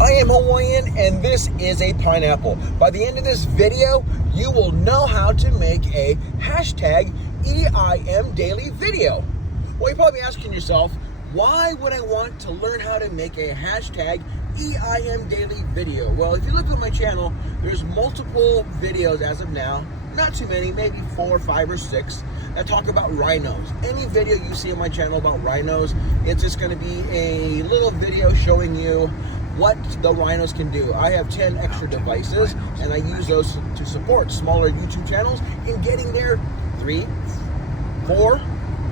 I am Hawaiian and this is a pineapple. By the end of this video, you will know how to make a hashtag EIM daily video. Well, you're probably asking yourself, why would I want to learn how to make a hashtag EIM daily video? Well, if you look at my channel, there's multiple videos as of now, not too many, maybe 4, 5, or 6, that talk about rhinos. Any video you see on my channel about rhinos, it's just going to be a little video showing you what the rhinos can do. I have 10 extra devices, and I use those to support smaller YouTube channels in getting there 3, 4,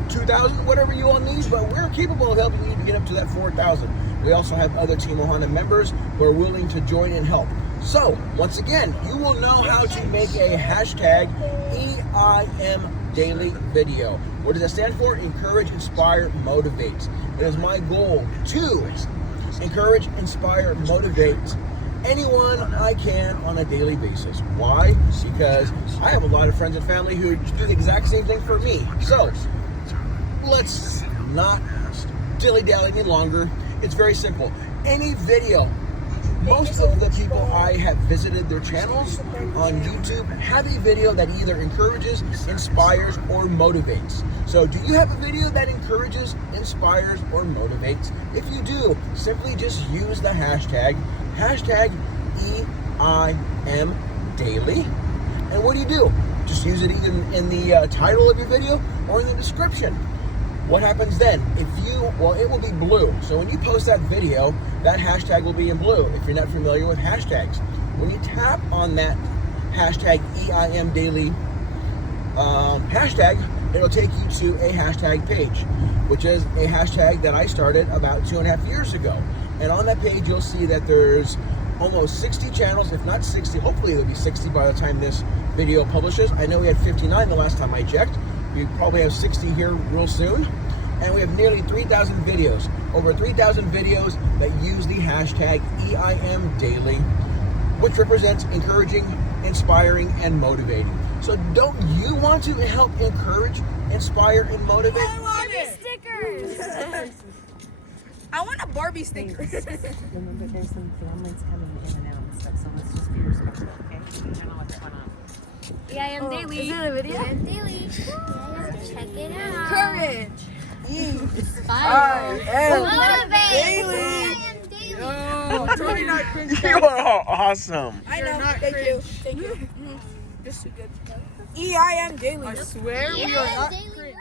2,000, whatever you all need, but we're capable of helping you to get up to that 4,000. We also have other Team Ohana members who are willing to join and help. So, once again, you will know how to make a hashtag EIM daily video. What does that stand for? Encourage, inspire, motivate. It is my goal to encourage, inspire, motivate anyone I can on a daily basis. Why? Because I have a lot of friends and family who do the exact same thing for me. So, let's not dilly-dally any longer. It's very simple. Any video, most of the people I have visited their channels on YouTube have a video that either encourages, inspires, or motivates. So do you have a video that encourages, inspires, or motivates? If you do, simply just use the hashtag EIM daily. And what do? Just use it either in the title of your video or in the description. What happens then? Well, it will be blue. So when you post that video, that hashtag will be in blue if you're not familiar with hashtags. When you tap on that hashtag EIM daily hashtag, it'll take you to a hashtag page, which is a hashtag that I started about 2.5 years ago. And on that page, you'll see that there's almost 60 channels, if not 60. Hopefully there'll be 60 by the time this video publishes. I know we had 59 the last time I checked. We probably have 60 here real soon. And we have nearly 3,000 videos, over 3,000 videos that use the hashtag EIM daily, which represents encouraging, inspiring, and motivating. So don't you want to help encourage, inspire, and motivate? I want stickers. I want a Barbie sticker. Remember, there's some families coming in and out and stuff, so let's just be respectful, okay? I know what's going on. EIM daily. Is it a video? EIM daily. Check it out. Courage. Inspire. Motivate. Daily. EIM daily. Oh, totally not cringe. You are awesome. I know. Thank you. Thank you. Just too good. EIM daily. I swear we are not daily. cringe.